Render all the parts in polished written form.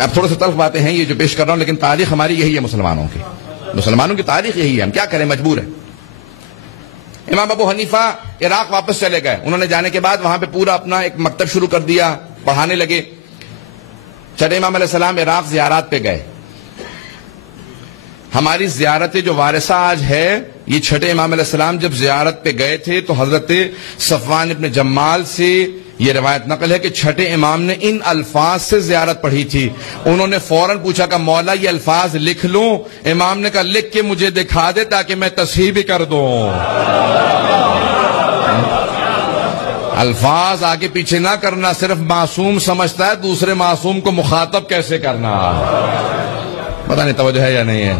اب تھوڑے سے تلخ باتیں ہیں یہ جو پیش کر رہا ہوں، لیکن تاریخ ہماری یہی ہے، مسلمانوں کی تاریخ یہی ہے، ہم کیا کریں، مجبور ہے۔ امام ابو حنیفہ عراق واپس چلے گئے، انہوں نے جانے کے بعد وہاں پہ پورا اپنا ایک مکتب شروع کر دیا، پڑھانے لگے۔ چھٹے امام علیہ السلام عراق زیارات پہ گئے۔ ہماری زیارت جو وارثہ آج ہے، یہ چھٹے امام علیہ السلام جب زیارت پہ گئے تھے تو حضرت صفوان ابن جمال سے یہ روایت نقل ہے کہ چھٹے امام نے ان الفاظ سے زیارت پڑھی تھی۔ انہوں نے فوراً پوچھا کہ مولا یہ الفاظ لکھ لوں؟ امام نے کہا لکھ کے مجھے دکھا دے تاکہ میں تصحیح بھی کر دوں۔ الفاظ آگے پیچھے نہ کرنا، صرف معصوم سمجھتا ہے دوسرے معصوم کو مخاطب کیسے کرنا، پتہ نہیں توجہ ہے یا نہیں ہے۔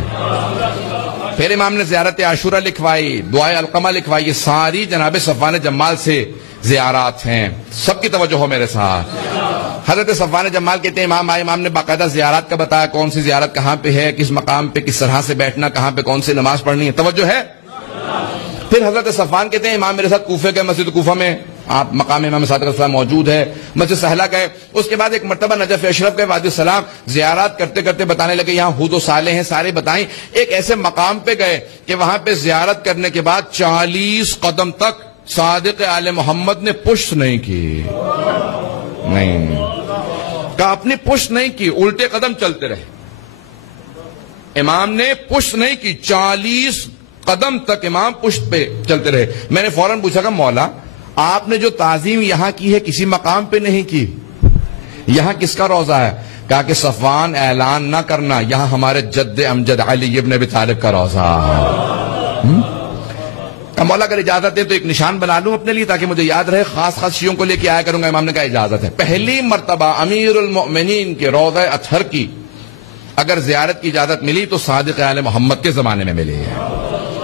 پھر امام نے زیارت عاشورہ لکھوائی، دعائے علقمہ لکھوائی، یہ ساری جناب صفوان جمال سے زیارات ہیں، سب کی توجہ ہو میرے ساتھ۔ حضرت صفوان جمال کہتے ہیں امام آئے، امام نے باقاعدہ زیارات کا بتایا، کون سی زیارت کہاں پہ ہے، کس مقام پہ کس طرح سے بیٹھنا، کہاں پہ کون سی نماز پڑھنی ہے، توجہ ہے۔ پھر حضرت صفوان کہتے ہیں امام میرے ساتھ کوفے گئے، مسجد کوفہ میں آپ مقام امام صادق علیہ السلام موجود ہے، مسجد سہلہ گئے، اس کے بعد ایک مرتبہ نجف اشرف گئے، وادی السلام، زیارات کرتے کرتے بتانے لگے یہاں ہود و صالح ہیں، سارے بتائیں۔ ایک ایسے مقام پہ گئے کہ وہاں پہ زیارت کرنے کے بعد 40 قدم تک صادق آل محمد نے پشت نہیں کی، نہیں کہا اپنی پشت نہیں کی، الٹے قدم چلتے رہے، امام نے پشت نہیں کی، 40 قدم تک امام پشت پہ چلتے رہے۔ میں نے فوراً پوچھا کہ مولا آپ نے جو تعظیم یہاں کی ہے کسی مقام پہ نہیں کی، یہاں کس کا روضہ ہے؟ کہا کہ صفوان اعلان نہ کرنا، یہاں ہمارے جد امجد علی ابن ابی طالب کا روضہ ہے۔ کہا مولا اگر اجازت دے تو ایک نشان بنا لوں اپنے لیے تاکہ مجھے یاد رہے، خاص خاص شیعوں کو لے کے آیا کروں گا۔ امام نے کہا اجازت ہے۔ پہلی مرتبہ امیر المؤمنین کے روضہ اطہر کی اگر زیارت کی اجازت ملی تو صادق آل محمد کے زمانے میں ملی ہے،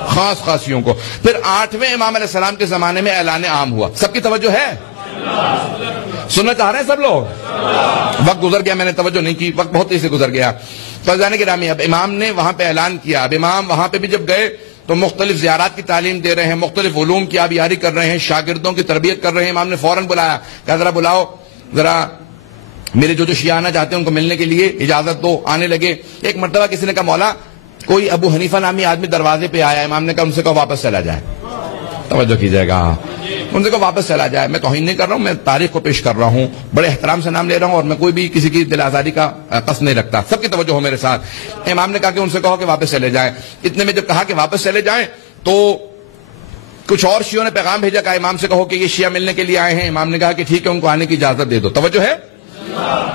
خاص خاصیوں کو۔ پھر 8ویں امام علیہ السلام کے زمانے میں اعلان عام ہوا۔ سب کی توجہ ہے؟ سننا چاہ رہے ہیں سب لوگ؟ وقت گزر گیا، میں نے توجہ نہیں کی، وقت بہت تیزی سے گزر گیا۔ فضلان گرامی، اب امام نے وہاں پہ اعلان کیا، اب امام وہاں پہ بھی جب گئے تو مختلف زیارات کی تعلیم دے رہے ہیں، مختلف علوم کی آبیاری کر رہے ہیں، شاگردوں کی تربیت کر رہے ہیں۔ امام نے فوراً بلایا، کہا ذرا بلاؤ، ذرا میرے جو شیعہ آنا چاہتے ہیں ان کو ملنے کے لیے اجازت دو۔ آنے لگے۔ ایک مرتبہ کسی نے کہا مولا کوئی ابو حنیفہ نامی آدمی دروازے پہ آیا، امام نے کہا ان سے کہو واپس چلا جائے، توجہ کیجئے گا، ان سے کہو واپس چلا جائے۔ میں توہین نہیں کر رہا ہوں، میں تاریخ کو پیش کر رہا ہوں، بڑے احترام سے نام لے رہا ہوں اور میں کوئی بھی کسی کی دل آزاری کا قصد نہیں رکھتا، سب کی توجہ ہو میرے ساتھ۔ امام نے کہا کہ ان سے کہو کہ واپس چلے جائیں۔ اتنے میں جب کہا کہ واپس چلے جائیں تو کچھ اور شیعوں نے پیغام بھیجا، کہا امام سے کہو کہ یہ شیعہ ملنے کے لیے آئے ہیں۔ امام نے کہا کہ ٹھیک ہے، ان کو آنے کی اجازت دے دو، توجہ ہے،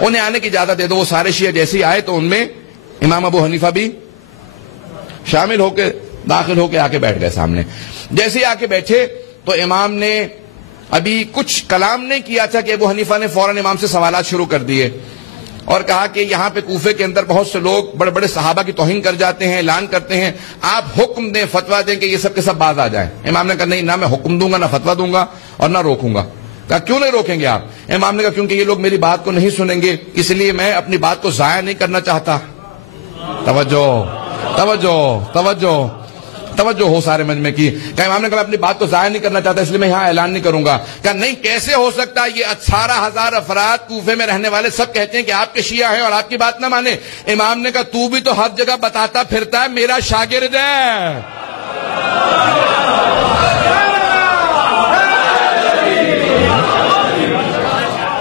انہیں آنے کی اجازت دے دو۔ وہ سارے شیعہ جیسے ہی آئے تو ان میں امام ابو حنیفہ بھی شامل ہو کے داخل ہو کے آ کے بیٹھ گئے سامنے۔ جیسے ہی آ کے بیٹھے تو امام نے ابھی کچھ کلام نہیں کیا تھا کہ ابو حنیفہ نے فوراً امام سے سوالات شروع کر دیے اور کہا کہ یہاں پہ کوفے کے اندر بہت سے لوگ بڑے بڑے صحابہ کی توہین کر جاتے ہیں، اعلان کرتے ہیں، آپ حکم دیں، فتویٰ دیں کہ یہ سب کے سب باز آ جائیں۔ امام نے کہا نہیں، نہ میں حکم دوں گا، نہ فتویٰ دوں گا اور نہ روکوں گا۔ کہا کیوں نہیں روکیں گے آپ؟ امام نے کہا کیونکہ یہ لوگ میری بات کو نہیں سنیں گے، اس لیے میں اپنی بات کو ضائع نہیں کرنا چاہتا۔ توجہ توجہ توجہ توجہ ہو سارے مجمع کی۔ کہ امام نے کہا اپنی بات کو ضائع نہیں کرنا چاہتا، اس لیے میں یہاں اعلان نہیں کروں گا۔ کہ نہیں، کیسے ہو سکتا ہے؟ یہ 18,000 افراد کوفے میں رہنے والے سب کہتے ہیں کہ آپ کے شیعہ ہیں اور آپ کی بات نہ مانے۔ امام نے کہا تو بھی تو ہر جگہ بتاتا پھرتا ہے میرا شاگرد ہے۔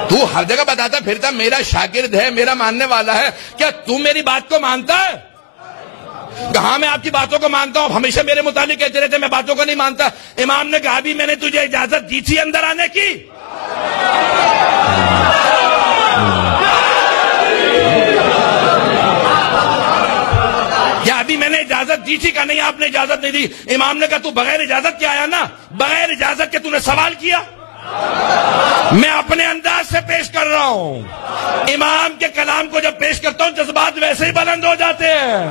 تو ہر جگہ بتاتا پھرتا میرا شاگرد ہے، میرا ماننے والا ہے، کیا تو میری بات کو مانتا ہے؟ کہاں میں آپ کی باتوں کو مانتا ہوں، ہمیشہ میرے مطابق کہتے رہتے میں باتوں کو نہیں مانتا۔ امام نے کہا ابھی میں نے تجھے اجازت دی تھی اندر آنے کی، کیا ابھی میں نے اجازت دی تھی؟ کہ نہیں آپ نے اجازت نہیں دی۔ امام نے کہا تو بغیر اجازت کے آیا نا، بغیر اجازت کے تو نے سوال کیا، میں اپنے انداز سے پیش کر رہا ہوں۔ امام کے کلام کو جب پیش کرتا ہوں جذبات ویسے ہی بلند ہو جاتے ہیں۔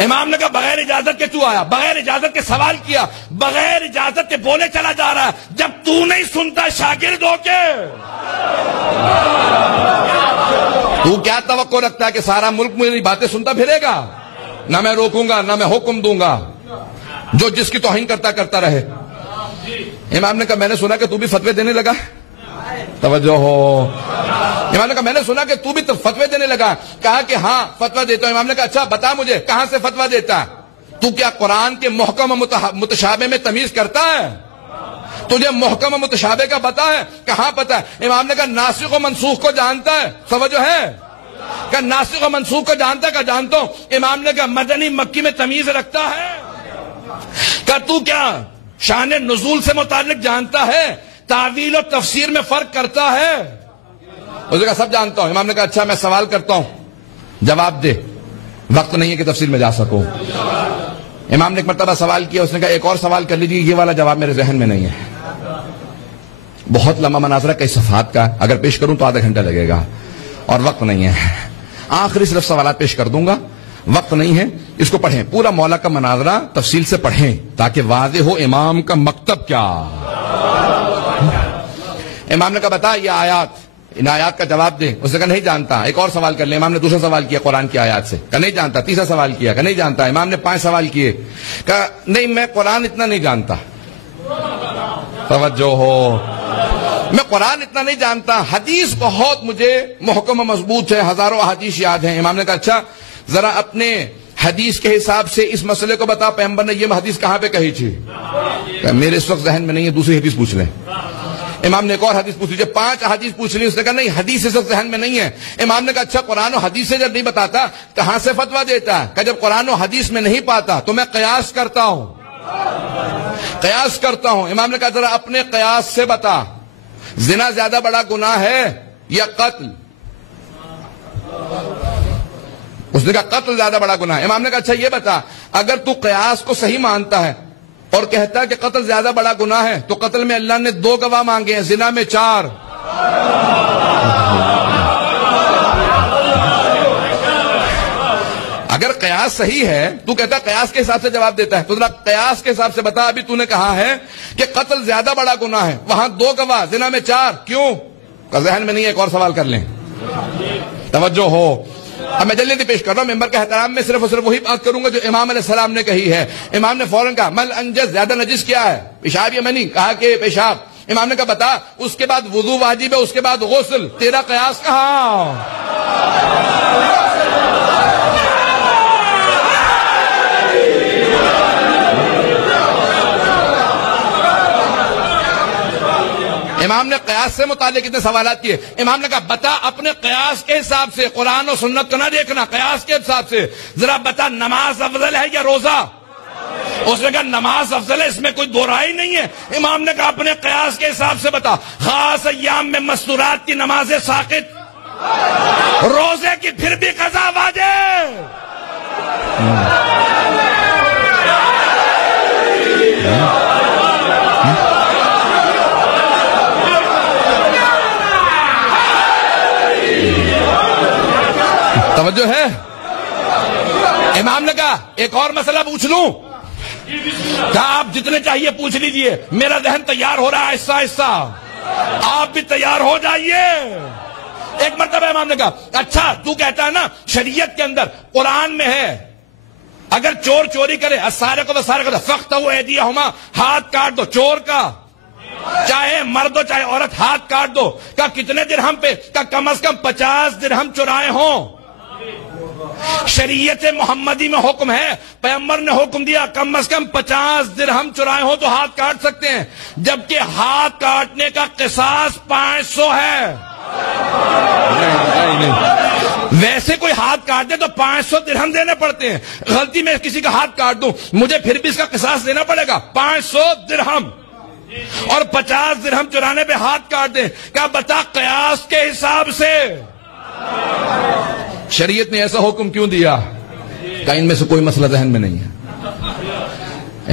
امام نے کہا بغیر اجازت کے تو آیا، بغیر اجازت کے سوال کیا، بغیر اجازت کے بولے چلا جا رہا ہے، جب تو نہیں سنتا شاگرد ہو کے تو کیا توقع رکھتا ہے کہ سارا ملک میری باتیں سنتا پھرے گا؟ نہ میں روکوں گا، نہ میں حکم دوں گا، جو جس کی توہین کرتا رہے۔ امام نے کہا میں نے سنا کہ تو بھی فتوے دینے لگا، توجہ ہو امام نے کہا میں نے سنا کہ تو بھی فتوے دینے لگا. کہا کہ ہاں فتویٰ دیتا ہوں. امام نے کہا اچھا بتا مجھے کہاں سے فتویٰ دیتا ہے؟ تو کیا قرآن کے محکم و متشابہ میں تمیز کرتا ہے؟ تجھے محکم و متشابہ کا پتا ہے؟ کہاں پتا ہے؟ امام نے کہا ناسخ و منسوخ کو جانتا ہے؟ توجہ ہے؟ کہ ناسخ و منسوخ کو جانتا ہے؟ کہ جانتا ہوں. امام نے کہا مدنی مکی میں تمیز رکھتا ہے؟ کہ تو کیا شان نزول سے متعلق جانتا ہے؟ تعویل و تفسیر میں فرق کرتا ہے؟ اس نے کہا سب جانتا ہوں. امام نے کہا اچھا میں سوال کرتا ہوں جواب دے, وقت نہیں ہے کہ تفصیل میں جا سکوں. امام نے ایک مرتبہ سوال کیا, اس نے کہا ایک اور سوال کر لیجیے, یہ والا جواب میرے ذہن میں نہیں ہے. بہت لمبا مناظرہ کئی صفحات کا, اگر پیش کروں تو آدھا گھنٹہ لگے گا اور وقت نہیں ہے. آخری صرف سوالات پیش کر دوں گا, وقت نہیں ہے. اس کو پڑھیں, پورا مولا کا مناظرہ تفصیل سے پڑھیں تاکہ واضح ہو امام کا مکتب کیا. امام نے کہا بتا یہ آیات, ان آیات کا جواب دے. اس نے کہا نہیں جانتا. ایک اور سوال کر لیں. امام نے دوسرا سوال کیا قرآن کی آیات سے, کہا نہیں جانتا. تیسرا سوال کیا, کہا نہیں جانتا. امام نے 5 سوال کیے, کہا نہیں میں قرآن اتنا نہیں جانتا. توجہ ہو, میں قرآن اتنا نہیں جانتا, حدیث بہت مجھے محکم و مضبوط ہے, ہزاروں احادیث یاد ہیں. امام نے کہا اچھا ذرا اپنے حدیث کے حساب سے اس مسئلے کو بتا, پیغمبر نے یہ حدیث کہاں پہ کہی تھی؟ کہ میرے اس وقت ذہن میں نہیں ہے, دوسری حدیث پوچھ لیں. امام نے ایک اور حدیث پوچھ لیجیے, 5 حدیث پوچھ لی. اس نے کہا نہیں حدیث اس وقت ذہن میں نہیں ہے. امام نے کہا اچھا قرآن و حدیث سے جب نہیں بتاتا کہاں سے فتویٰ دیتا ہے؟ کہ جب قرآن و حدیث میں نہیں پاتا تو میں قیاس کرتا ہوں, قیاس کرتا ہوں. امام نے کہا ذرا اپنے قیاس سے بتا, زنا زیادہ بڑا گناہ ہے یا قتل؟ اس نے کہا قتل زیادہ بڑا گناہ ہے. امام نے کہا اچھا یہ بتا, اگر تو قیاس کو صحیح مانتا ہے اور کہتا ہے کہ قتل زیادہ بڑا گناہ ہے, تو قتل میں اللہ نے 2 گواہ مانگے ہیں, زنا میں 4. اگر قیاس صحیح ہے, تو کہتا ہے قیاس کے حساب سے جواب دیتا ہے, تو ذرا قیاس کے حساب سے بتا. ابھی تو نے کہا ہے کہ قتل زیادہ بڑا گناہ ہے, وہاں 2 گواہ, زنا میں 4, کیوں؟ کا ذہن میں نہیں ہے, ایک اور سوال کر لیں. توجہ ہو, اب میں جلدی پیش کر رہا ہوں. ممبر کے احترام میں صرف اور صرف وہی بات کروں گا جو امام علیہ السلام نے کہی ہے. امام نے فوراً کہا مل انجز, زیادہ نجس کیا ہے؟ پیشاب یا منی؟ کہا کہ پیشاب. امام نے کہا بتا, اس کے بعد وضو واجب ہے, اس کے بعد غسل, تیرا قیاس کہاں؟ امام نے قیاس سے متعلق کتنے سوالات کیے. امام نے کہا بتا اپنے قیاس کے حساب سے, قرآن و سنت کو نہ دیکھنا, قیاس کے حساب سے ذرا بتا نماز افضل ہے یا روزہ؟ اس نے کہا نماز افضل ہے, اس میں کوئی دو رائے نہیں ہے. امام نے کہا اپنے قیاس کے حساب سے بتا, خاص ایام میں مستورات کی نمازیں ساقط, روزے کی پھر بھی قضا واجب. توجہ ہے. امام نے کہا ایک اور مسئلہ پوچھ لوں؟ کہا آپ جتنے چاہیے پوچھ لیجئے, میرا ذہن تیار ہو رہا ہے آہستہ آہستہ, آپ بھی تیار ہو جائیے. ایک مرتبہ امام نے کہا اچھا تو کہتا ہے نا شریعت کے اندر قرآن میں ہے اگر چور چوری کرے السارق والسارقۃ فاقطعوا ایدیہما, ہاتھ کاٹ دو چور کا, چاہے مرد ہو چاہے عورت, ہاتھ کاٹ دو. کہا کتنے درہم پہ؟ کہا کم از کم 50 درہم چرائے ہوں. شریعت محمدی میں حکم ہے, پیغمبر نے حکم دیا کم از کم 50 درہم چرائے ہوں تو ہاتھ کاٹ سکتے ہیں, جبکہ ہاتھ کاٹنے کا قصاص 500 ہے. ویسے کوئی ہاتھ کاٹ دے تو 500 درہم دینے پڑتے ہیں, غلطی میں کسی کا ہاتھ کاٹ دوں مجھے پھر بھی اس کا قصاص دینا پڑے گا 500 درہم, اور 50 درہم چرانے پہ ہاتھ کاٹ دیں. کیا بتا قیاس کے حساب سے شریعت نے ایسا حکم کیوں دیا؟ کہ ان میں سے کوئی مسئلہ ذہن میں نہیں ہے.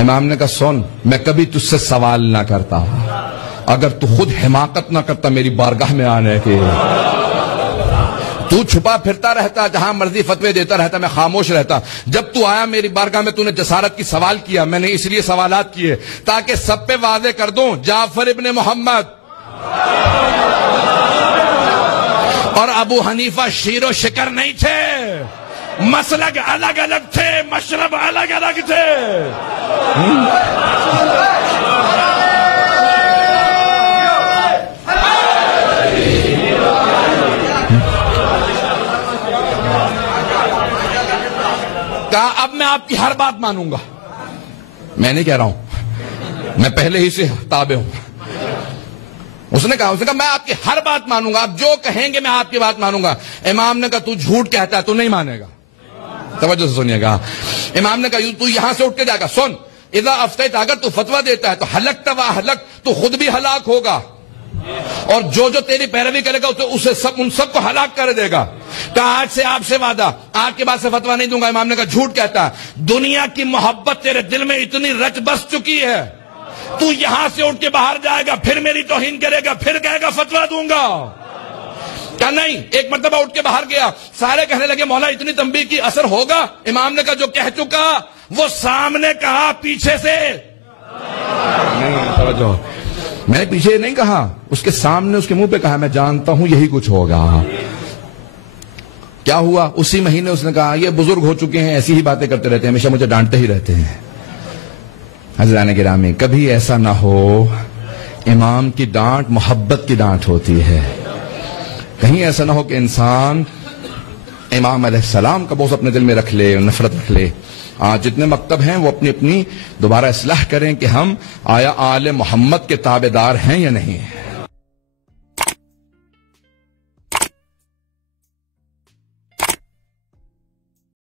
امام نے کہا سن, میں کبھی تجھ سے سوال نہ کرتا, اگر تو خود حماقت نہ کرتا میری بارگاہ میں آنے کے. تو چھپا پھرتا رہتا, جہاں مرضی فتوے دیتا رہتا, میں خاموش رہتا. جب تو آیا میری بارگاہ میں تو نے جسارت کی سوال کیا, میں نے اس لیے سوالات کیے تاکہ سب پہ واضح کر دوں جعفر ابن محمد اور ابو حنیفہ شیر و شکر نہیں تھے, مسلک الگ الگ تھے, مشرب الگ الگ تھے. اب میں آپ کی ہر بات مانوں گا. میں نہیں کہہ رہا ہوں، میں پہلے ہی سے تابع ہوں. اس نے کہا میں آپ کی ہر بات مانوں گا، آپ جو کہیں گے میں آپ کی بات مانوں گا. امام نے کہا تو جھوٹ کہتا ہے، تو نہیں مانے گا. توجہ سے سنیے گا. امام نے کہا تو یہاں سے اٹھ کے جائے گا. سن، اذا افتیت، اگر تو فتویٰ دیتا ہے تو ہلکت و ہلک، تو خود بھی ہلاک ہوگا اور جو تیری پیروی کرے گا اسے ان سب کو ہلاک کر دے گا. کہا آج سے آپ سے وعدہ، آج کے بعد سے فتویٰ نہیں دوں گا. امام نے کہا جھوٹ کہتا ہے، دنیا کی محبت تیرے دل میں اتنی رچ بس چکی ہے، تو یہاں سے اٹھ کے باہر جائے گا، پھر میری توہین کرے گا، پھر کہے گا فتویٰ دوں گا. کہا نہیں. ایک مرتبہ اٹھ کے باہر گیا، سارے کہنے لگے مولا اتنی تنبیہ کی اثر ہوگا. امام نے کہا جو کہہ چکا وہ سامنے کہا، پیچھے سے نہیں. توجہ، میں نے پیچھے نہیں کہا، اس کے سامنے اس کے منہ پہ کہا میں جانتا ہوں یہی کچھ ہوگا. کیا ہوا؟ اسی مہینے اس نے کہا یہ بزرگ ہو چکے ہیں، ایسی ہی باتیں کرتے رہتے ہیں، ہمیشہ مجھے ڈانٹتے ہی رہتے ہیں. حضران گرامی، کبھی ایسا نہ ہو، امام کی ڈانٹ محبت کی ڈانٹ ہوتی ہے. کہیں ایسا نہ ہو کہ انسان امام علیہ السلام کا بوجھ اپنے دل میں رکھ لے، نفرت رکھ لے. جتنے مکتب ہیں وہ اپنی دوبارہ اصلاح کریں کہ ہم آیا آل محمد کے تابع دار ہیں یا نہیں.